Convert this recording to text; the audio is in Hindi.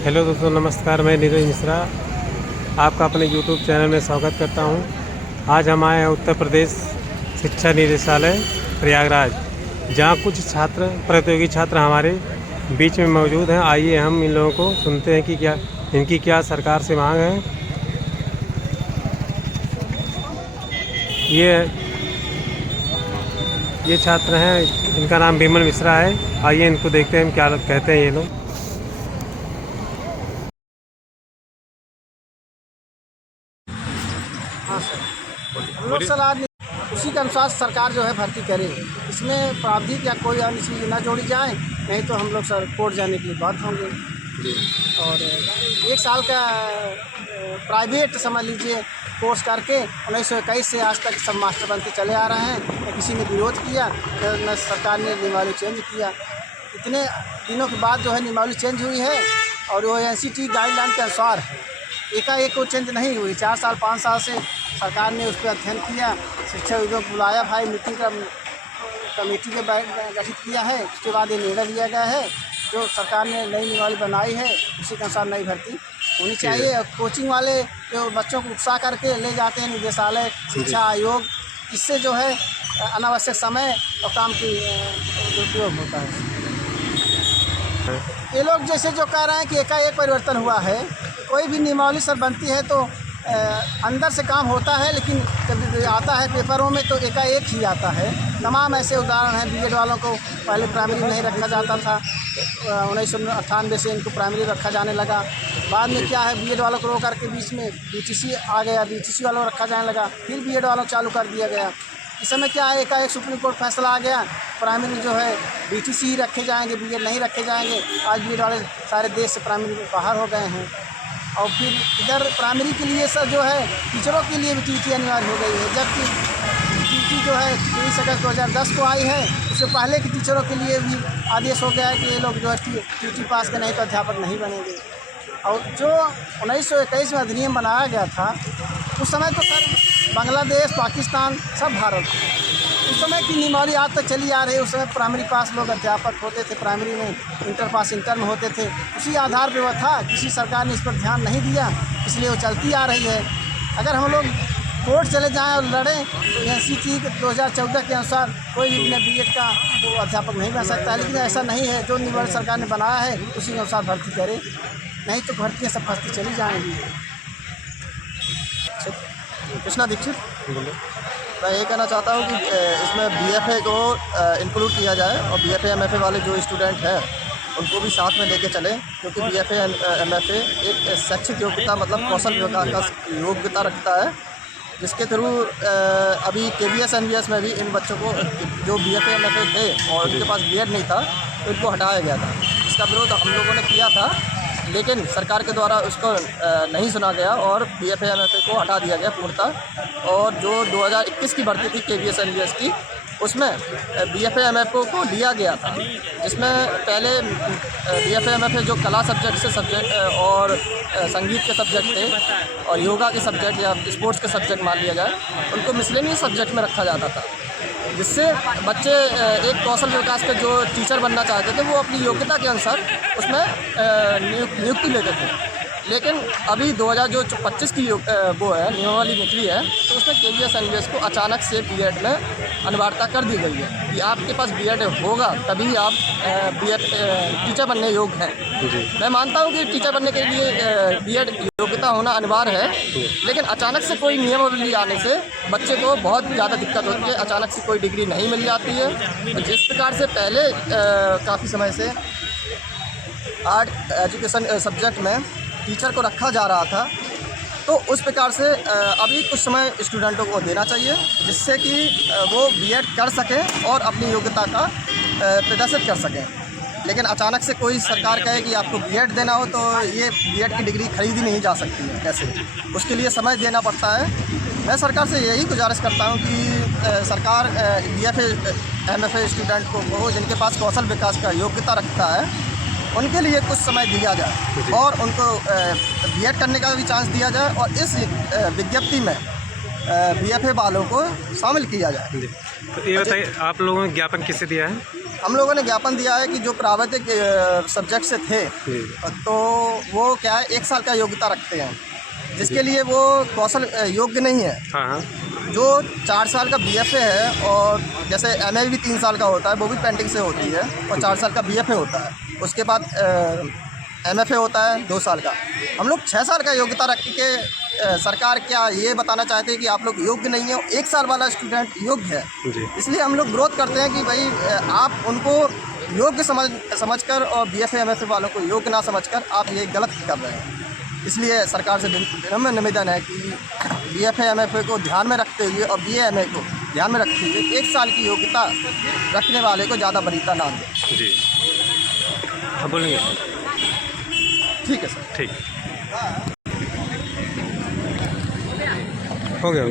हेलो दोस्तों, नमस्कार। मैं नीरज मिश्रा आपका अपने यूट्यूब चैनल में स्वागत करता हूं। आज हम आए हैं उत्तर प्रदेश शिक्षा निदेशालय प्रयागराज, जहां कुछ छात्र प्रतियोगी छात्र हमारे बीच में मौजूद हैं। आइए हम इन लोगों को सुनते हैं कि इनकी क्या सरकार से मांग है। ये छात्र हैं, इनका नाम विमल मिश्रा है। आइए इनको देखते हैं क्या कहते हैं ये लोग। हाँ सर, हम लोग सलाह उसी के अनुसार सरकार जो है भर्ती करे। इसमें प्रावधान या कोई अन्य चीज़ न जोड़ी जाए, नहीं तो हम लोग सर कोर्ट जाने के लिए बाध्य होंगे। और 1 साल का प्राइवेट समझ लीजिए कोर्स करके 1921 से आज तक सब मास्टर बनते चले आ रहे हैं। न किसी ने विरोध किया, न सरकार ने नियमावली चेंज किया। इतने दिनों के बाद जो है नियमावली चेंज हुई है और वो NCT गाइडलाइन के अनुसार एकाएक को चेंज नहीं हुई। 4 साल 5 साल से सरकार ने उस पर अध्ययन किया, शिक्षा विभाग को बुलाया, भाई मीटिंग का कमेटी के गठित किया है। उसके बाद ये निर्णय लिया गया है जो सरकार ने नई नियमावली बनाई है उसी के अनुसार नई भर्ती होनी चाहिए। और कोचिंग वाले जो बच्चों को उत्साह करके ले जाते हैं निदेशालय, शिक्षा आयोग, इससे जो है अनावश्यक समय और काम की दुरुपयोग होता है। ये लोग जैसे जो कह रहे हैं कि एकाएक परिवर्तन हुआ है, कोई भी नियमावली सर बनती है तो अंदर से काम होता है, लेकिन जब आता है पेपरों में तो एकाएक ही आता है। तमाम ऐसे उदाहरण हैं। BEd वालों को पहले प्राइमरी नहीं रखा जाता था, 1998 से इनको प्राइमरी रखा जाने लगा। बाद में क्या है, BEd वालों को रो करके बीच में BTC आ गया, BTC वालों को रखा जाने लगा, फिर BEd वालों को चालू कर दिया गया। इस समय क्या है, एकाएक सुप्रीम कोर्ट फैसला आ गया, प्राइमरी जो है BTC ही रखे जाएंगे, BEd नहीं रखे जाएंगे। आज BEd वाले सारे देश से प्राइमरी में बाहर हो गए हैं। और फिर इधर प्राइमरी के लिए सर जो है टीचरों के लिए भी TT अनिवार्य हो गई है, जबकि TT जो है 23 अगस्त 2010 को आई है। उससे पहले के टीचरों के लिए भी आदेश हो गया है कि ये लोग जो है TT पास के नहीं तो अध्यापक नहीं बनेंगे। और जो 1921 में अधिनियम बनाया गया था, उस समय तो सर बांग्लादेश, पाकिस्तान सब भारत उस समय की नियमावली आज तक चली आ रही है। उस समय प्राइमरी पास लोग अध्यापक होते थे, प्राइमरी में इंटर पास इंटर में होते थे। उसी आधार पर वह था, किसी सरकार ने इस पर ध्यान नहीं दिया, इसलिए वो चलती आ रही है। अगर हम लोग कोर्ट चले जाएं और लड़ें तो NCT 2014 के अनुसार कोई भी BEd का वो अध्यापक नहीं बन सकता है। लेकिन ऐसा नहीं है, जो नियमावली सरकार ने बनाया है उसी के अनुसार भर्ती करे, नहीं तो भर्तियाँ सब फंसती चली जाएंगी। कृष्णा दीक्षित। मैं ये कहना चाहता हूँ कि इसमें BFA को इंक्लूड किया जाए और BFA MFA वाले जो स्टूडेंट हैं उनको भी साथ में लेके चलें, क्योंकि BFA MFA एक शैक्षिक योग्यता मतलब कौशल विकास का योग्यता रखता है, जिसके थ्रू अभी KVS NVS में भी इन बच्चों को जो BFA MFA थे और उनके पास BEd नहीं था तो इनको हटाया गया था। इसका विरोध हम लोगों ने किया था, लेकिन सरकार के द्वारा उसको नहीं सुना गया और BFA MFA को हटा दिया गया पूर्णतः। और जो 2021 की भर्ती थी KVS NVS की, उसमें BFA MFA को लिया गया था, जिसमें पहले BFA MFA जो कला सब्जेक्ट से सब्जेक्ट और संगीत के सब्जेक्ट थे और योगा के सब्जेक्ट या स्पोर्ट्स के सब्जेक्ट मान लिया जाए, उनको मिसलेनियस सब्जेक्ट में रखा जाता था, जिससे बच्चे एक कौशल विकास के जो टीचर बनना चाहते थे वो अपनी योग्यता के अनुसार उसमें नियुक्ति लेते थे। लेकिन अभी 2025 की वो है नियमावली निकली है, तो उसमें KVS NVS को अचानक से BEd में अनिवार्यता कर दी गई है कि आपके पास BEd होगा तभी आप टीचर बनने योग्य हैं। मैं मानता हूं कि टीचर बनने के लिए BEd योग्यता होना अनिवार्य है, लेकिन अचानक से कोई नियमावली आने से बच्चे को बहुत ज़्यादा दिक्कत होती है। अचानक से कोई डिग्री नहीं मिल जाती है। जिस प्रकार से पहले काफ़ी समय से आर्ट एजुकेशन सब्जेक्ट में टीचर को रखा जा रहा था, तो उस प्रकार से अभी कुछ समय स्टूडेंटों को देना चाहिए, जिससे कि वो BEd कर सकें और अपनी योग्यता का प्रदर्शित कर सकें। लेकिन अचानक से कोई सरकार कहे कि आपको BEd देना हो तो ये BEd की डिग्री खरीदी नहीं जा सकती है कैसे, उसके लिए समय देना पड़ता है। मैं सरकार से यही गुजारिश करता हूँ कि सरकार BFA MFA स्टूडेंट को जिनके पास कौशल विकास का योग्यता रखता है उनके लिए कुछ समय दिया जाए और उनको BEd करने का भी चांस दिया जाए और इस विज्ञप्ति में BFA वालों को शामिल किया जाए। तो ये बताइए, आप लोगों ने ज्ञापन किससे दिया है? हम लोगों ने ज्ञापन दिया है कि जो प्राविधिक सब्जेक्ट से थे जी। तो वो क्या है 1 साल का योग्यता रखते हैं, जिसके लिए वो कौशल योग्य नहीं है। हाँ हाँ। जो 4 साल का BFA है और जैसे MA भी 3 साल का होता है, वो भी पेंटिंग से होती है, और 4 साल का BFA होता है। उसके बाद MFA होता है 2 साल का। हम लोग 6 साल का योग्यता रख के सरकार क्या ये बताना चाहते हैं कि आप लोग योग्य नहीं हो, 1 साल वाला स्टूडेंट योग्य है। जी। इसलिए हम लोग विरोध करते हैं कि भाई आप उनको योग्य समझकर और BFA MFA वालों को योग्य ना समझकर आप ये गलत कर रहे हैं। इसलिए सरकार से विनम्र निवेदन है कि BFA MFA को ध्यान में रखते हुए और BA MA को ध्यान में रखते हुए 1 साल की योग्यता रखने वाले को ज़्यादा वरीयता ना दें। जी हाँ, बोलेंगे। ठीक है सर। ठीक, हो गया।